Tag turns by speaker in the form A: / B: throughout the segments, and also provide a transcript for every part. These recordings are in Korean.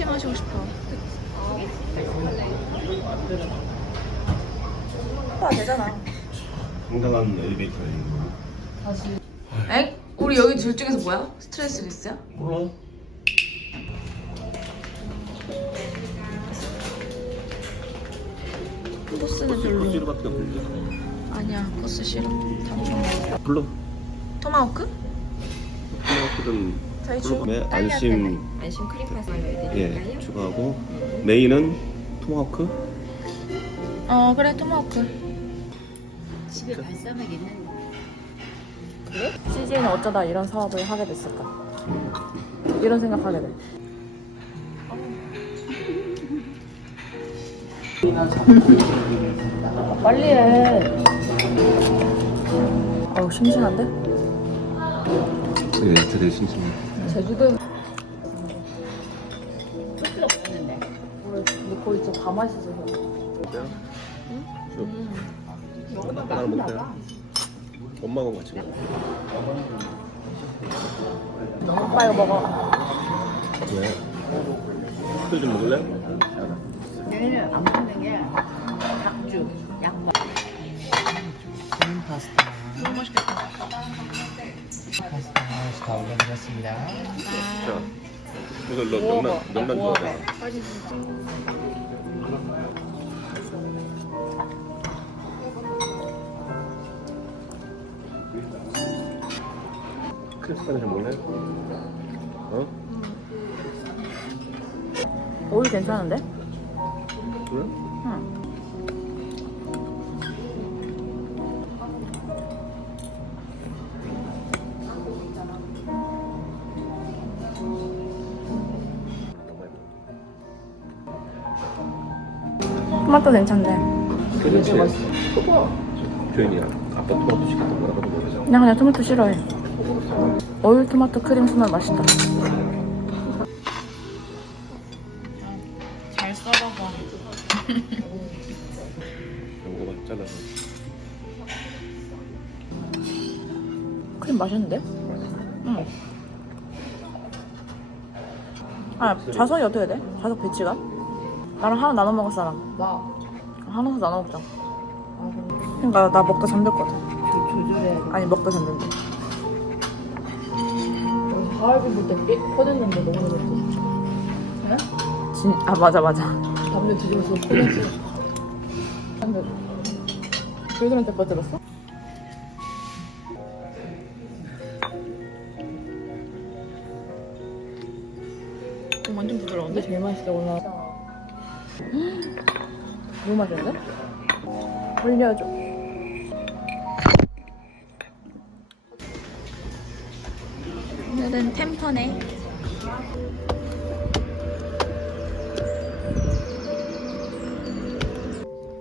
A: 커피 마시고 싶어. 아 되잖아.
B: 건강한 엘리베이터에
A: 에? 우리 여기 둘 중에서 뭐야? 스트레스 리스야?
B: 몰라
A: 코스는 별로.
B: 찌르밖에 없는데
A: 아니야 코스 싫어. 당첨.
B: 불러
A: 토마호크?
B: 토마호크든
A: 저희 주.
B: 그다음에 안심
C: 안심 크림 파스타
B: 예
C: 알려드릴까요?
B: 추가하고 메인은 토마호크
A: 어 그래 토마호크.
C: 집에 발사믹 있는
A: CJ는 어쩌다 이런 사업을 하게 됐을까? 이런 생각하게 돼. 빨리 해. 어우 심심한데?
B: 예 되게 신선해
A: 제주도
C: 필요 없는데
A: 근데 거의 진짜 다 맛있어서.
B: 아빠랑 먹자 엄마하고 같이 먹어
A: 오빠 이거 먹어.
B: 왜? 술좀 먹을래?
C: 얘는 안 먹는 게 닭죽 양파
D: 크림 파스타
A: 너무 맛있겠다.
D: 파스타 다 올려드렸습니다.
B: 자 이거 너 명란 명란 좋아하잖아 크리스탄 좀 먹을래? 어?
A: 오일 괜찮은데?
B: 그래?
A: 응. 토마토 괜찮네.
B: 그렇지 조인이야 아빠 토마토 시켰던 거라고 모르잖아
A: 나 그냥 토마토 싫어해. 오일 토마토 크림 스멜 맛있다. 잘 썰어봐.
B: 이거만 잘라서
A: 크림 맛있는데? 응. 아, 자석이 어떻게 돼? 자석 배치가? 나랑 하나 나눠 먹을 사람.
C: 나
A: 하나씩 나눠 먹자. 그러니까 나 먹다 잠들거든.
C: 조절해
A: 아니 먹다 잠든대.
C: 가을비 볼때 퍼졌는데 너무 놀랐어
A: 진, 아 맞아 맞아.
C: 담요 뒤집어서 퍼졌어
A: 근데 불들한테 꺼들었어? 오, 완전 부드러운데? 제일 맛있어 오늘. 너무 맛있는데? 올려줘. 오늘은 템퍼네.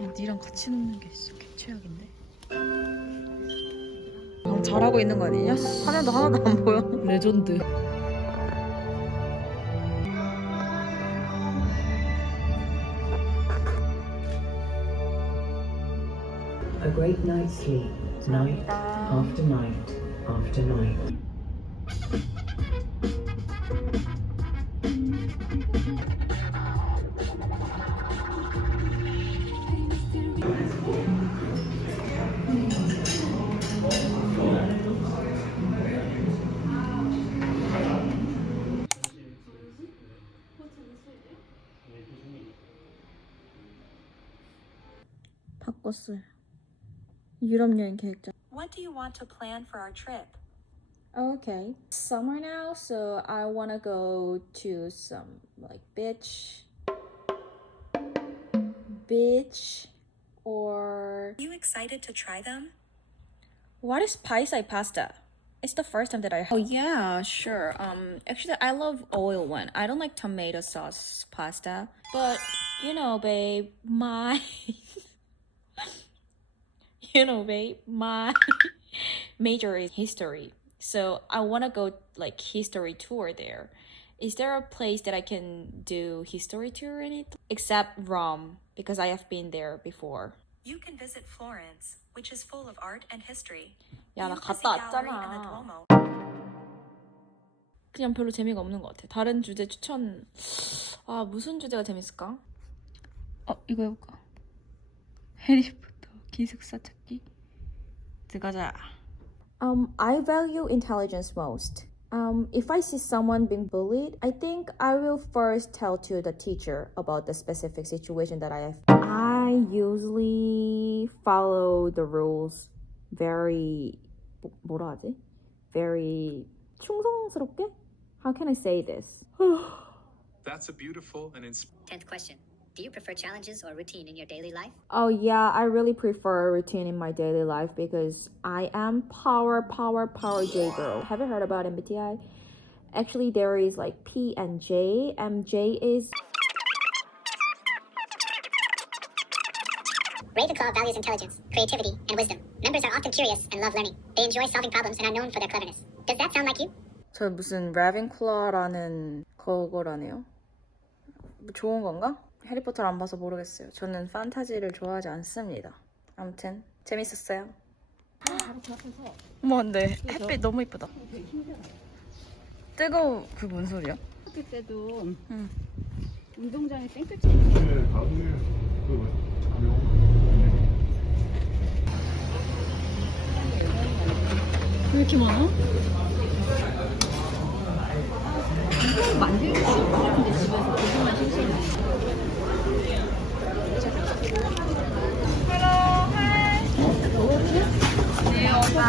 A: 야, 니랑 같이 먹는 게 진짜 개최악인데? 방 잘하고 있는 거 아니냐? 화면도 하나도 안 보여. 레전드.
E: great night's sleep, night after night after night.
A: 바꿨어요. 유럽 여행 계획자.
F: What do you want to plan for our trip?
A: Okay. Summer now, so I want to go to some like beach beach or
F: Are you excited to try them?
A: what is paisai pasta? It's the first time that I Oh yeah, sure. Um actually I love oil one. I don't like tomato sauce pasta. But you know, babe, my you know, babe, my major is history. So I want to go like history tour there. Is there a place that I can do history tour in it? Except Rome because I have been there before.
F: You can visit Florence, which is full of art and history.
A: 야, 나
F: The
A: 갔다
F: Uffizi Gallery and the
A: 왔잖아.
F: Duomo.
A: 그냥 별로 재미가 없는 것 같아. 다른 주제 추천. 아 무슨 주제가 재밌을까? 어 이거 해볼까? 해리포터 기숙사 찾기. 들어가자. Um, I value intelligence most. Um, if I see someone being bullied, I think I will first tell to the teacher about the specific situation that I have. I usually follow the rules very 뭐- 뭐라 하지? Very 충성스럽게? How can I say this?
G: That's a beautiful and inspiring.
H: Tenth question. Do you prefer challenges or routine in your daily life?
A: Oh yeah, I really prefer a routine in my daily life because I am power, power, power J girl. Have you heard about MBTI? Actually, there is like P and J. MJ is
H: Ravenclaw values intelligence, creativity, and wisdom. Members are often curious and love learning. They enjoy solving problems and are known for their cleverness. Does that sound like you?
A: 저 무슨 라벤클라라는 그거라네요. 뭐 좋은 건가? 해리포터를 안 봐서 모르겠어요. 저는 판타지를 좋아하지 않습니다. 아무튼 재밌었어요. 어머 근데 햇빛 너무 이쁘다. 뜨거워 그 뭔 소리야?
C: 학교 때도
A: 응.
C: 운동장에 땡볕이 왜 이렇게 많아? 만들기 쉬울 것 같은데 집에서 고기만 싱싱해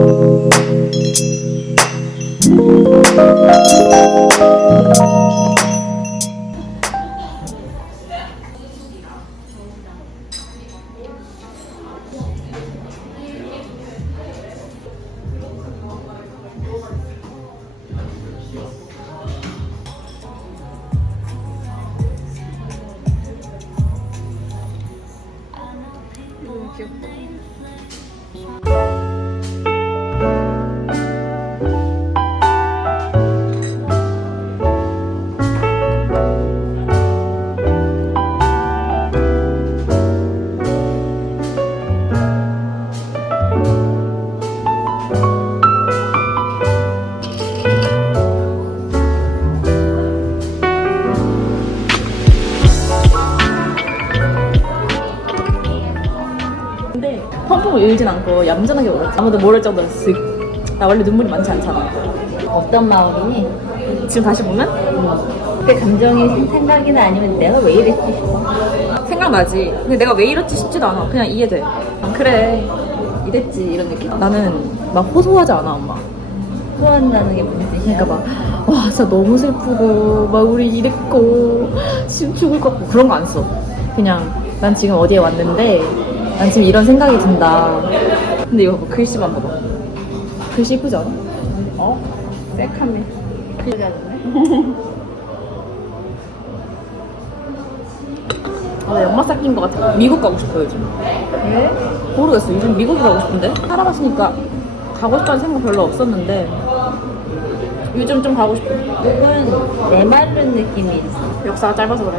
A: 근데 펑펑 울진 않고 얌전하게 울었지. 아무도 모를 정도로 쓱. 나 원래 눈물이 많지 않잖아.
C: 어떤 마음이니?
A: 지금 다시 보면
C: 그때 감정이 생각이나 아니면 내가 왜 이랬지 싶어
A: 생각나지. 근데 내가 왜 이렇지 싶지도 않아. 그냥 이해돼. 아, 그래. 이랬지 이런 느낌. 나는 막 호소하지 않아 엄마.
C: 소환한다는 게 무슨 뜻이야?
A: 그러니까 막, 와, 진짜 너무 슬프고, 막 우리 이랬고, 지금 죽을 것 같고, 그런 거 안 써. 그냥, 난 지금 어디에 왔는데, 난 지금 이런 생각이 든다. 근데 이거 봐봐, 글씨만 봐봐. 글씨 이쁘지 않아?
C: 어? 셀카네 그러지 않네?
A: 아, 나 연마 삭힌 것 같아. 미국 가고 싶어, 요즘.
C: 왜?
A: 모르겠어. 요즘 미국 가고 싶은데? 살아가시니까 가고 싶다는 생각 별로 없었는데, 요즘 좀 가고 싶어.
C: 이건 메마른 느낌이 있어
A: 역사가 짧아서 그래.